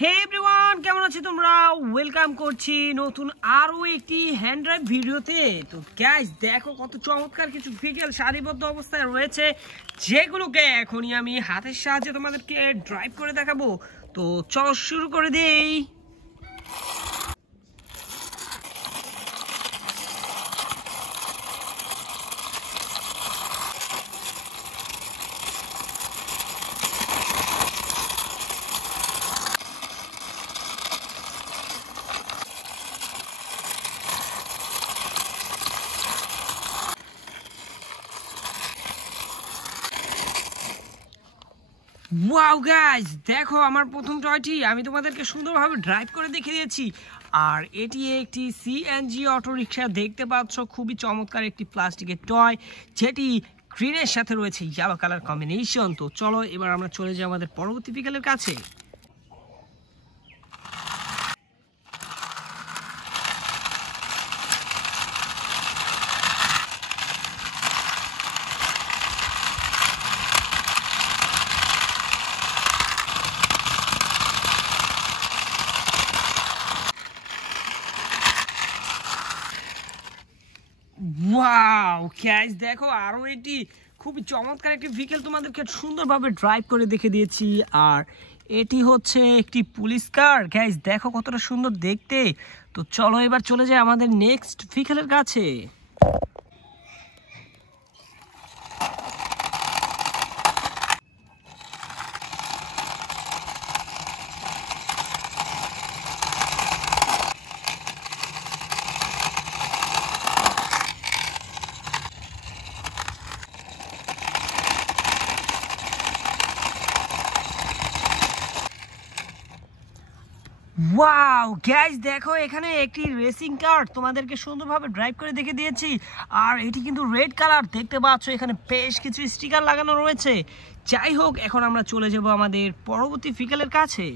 হে এভরিওয়ান, কেমন আছো তোমরা? ওয়েলকাম করছি নতুন আরো একটি হ্যান্ড ড্রাইভ ভিডিওতে। তো গাইস দেখো কত চমৎকার কিছু ভেহিকল সারিবদ্ধ অবস্থায় রয়েছে, যেগুলোকে এখনই আমি হাতের সাহায্যে তোমাদেরকে ড্রাইভ করে দেখাবো। তো চলো শুরু করে দেই। ওয়াও গাইস, দেখো আমার প্রথম টয়টি আমি তোমাদেরকে সুন্দরভাবে ড্রাইভ করে দেখিয়ে দিয়েছি। আর এটি একটি সিএনজি অটো রিক্সা, দেখতে পাচ্ছ খুবই চমৎকার একটি প্লাস্টিকের টয়, যেটি গ্রিনের সাথে রয়েছে ইয়েলো কালার কম্বিনেশন। তো চলো এবার আমরা চলে যাই আমাদের পরবর্তী ভেহিকলের কাছে। ওয়াও গাইস, দেখো আরো একটি খুবই চমৎকার একটি ভেহিকল তোমাদেরকে সুন্দরভাবে ড্রাইভ করে দেখে দিয়েছি। আর এটি হচ্ছে একটি পুলিশ কার। গাইস দেখো কতটা সুন্দর দেখতে। তো চলো এবার চলে যাই আমাদের নেক্সট ভেহিকলের কাছে। ওয়াও গাইস, দেখো এখানে একটি রেসিং কার তোমাদেরকে সুন্দরভাবে ড্রাইভ করে দেখে দিয়েছি। আর এটি কিন্তু রেড কালার, দেখতে পাচ্ছ এখানে বেশ কিছু স্টিকার লাগানো রয়েছে। যাই হোক, এখন আমরা চলে যাব আমাদের পরবর্তী ভেহিকলের কাছে।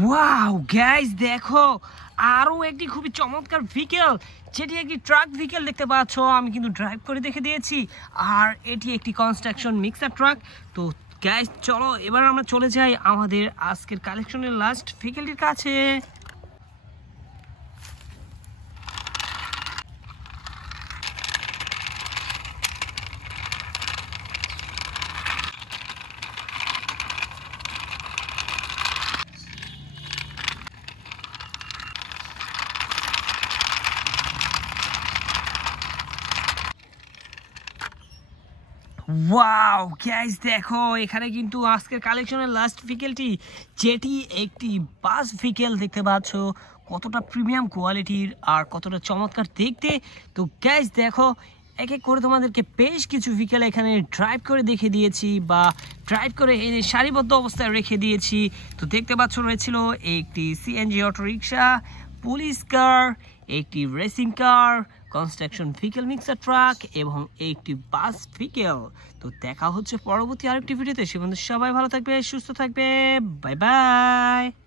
ওয়াও গাইস, দেখো আরো একটি খুবই চমৎকার ভেহিকল, যেটি একটি ট্রাক ভেহিকল, দেখতে পাচ্ছ আমি কিন্তু ড্রাইভ করে দেখে দিয়েছি। আর এটি একটি কনস্ট্রাকশন মিক্সার ট্রাক। তো গাইস চলো এবার আমরা চলে যাই আমাদের আজকের কালেকশনের লাস্ট ভেহিকলটির কাছে। ওয়াও গাইস, দেখো এখানে কিন্তু আজকের কালেকশনের লাস্ট ভেহিকলটি, যেটি একটি বাস ভেহিকল, দেখতে পাচ্ছ কতটা প্রিমিয়াম কোয়ালিটির আর কতটা চমৎকার দেখতে। তো গাইস দেখো এক এক করে তোমাদেরকে বেশ কিছু ভেহিকল এখানে ড্রাইভ করে দেখে দিয়েছি, বা ড্রাইভ করে এনে সারিবদ্ধ অবস্থায় রেখে দিয়েছি। তো দেখতে পাচ্ছ রয়েছিল একটি CNG auto rickshaw, police car, একটি racing car, construction vehicle mixer truck এবং একটি বাস ভেহিকল। তো দেখা হচ্ছে পরবর্তী আরেকটি ভিডিওতে। সে বন্ধু সবাই ভালো থাকবে, সুস্থ থাকবে, বাই বাই।